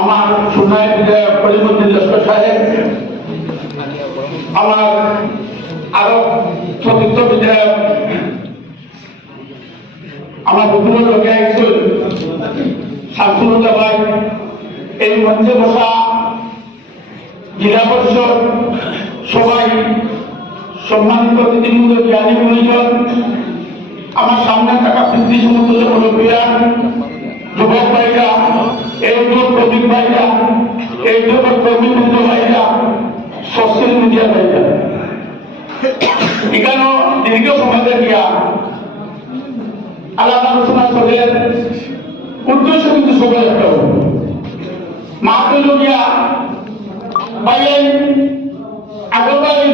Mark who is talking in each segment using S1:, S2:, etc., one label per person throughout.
S1: আমার সোনায় বিধায়ক কলিমন্দির লস্কর সাহেব আমার আরও চতুর্থ বিধায়ক আমার বিভিন্ন লোকে একজন শামসুলতা ভাই এই মঞ্চে বসা জেলা পরিষদ সবাই সম্মানিত অতিথিবৃন্দ জ্ঞানী গুণীজন আমার সামনে থাকা পৃথিবী সমস্ত জনপ্রিয়া, যুবক ভাইরা, এই যুব প্রবীণ ভাইরা, এই যুব প্রবীণ ভাইরা সোশ্যাল মিডিয়া ভাইরা। এখানে দীর্ঘ সময় দেখিয়া আলাপ আলোচনা চলে উদ্দেশ্য কিন্তু সবাই একটা মাত্র লগিয়া বাইরে আগরবাড়ি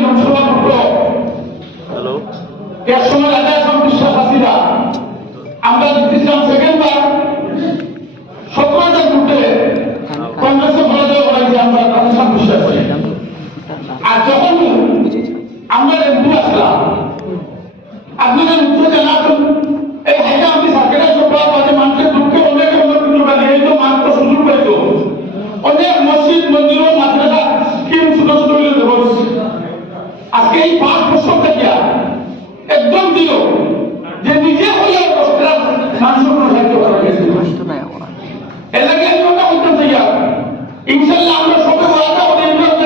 S1: মানুষের দুঃখে অনেক অনেক এই সুযোগ পাইতো অনেক মসজিদ মন্দির মাদ্রাসা স্কিম ছোট ছোট আজকে এই পাঁচ বছর থেকে একদম দিল যে নিজে হইয়া কষ্টের ইনশাল্লাহ আমরা সবে বলাটা ওদের ইন্ডিয়ান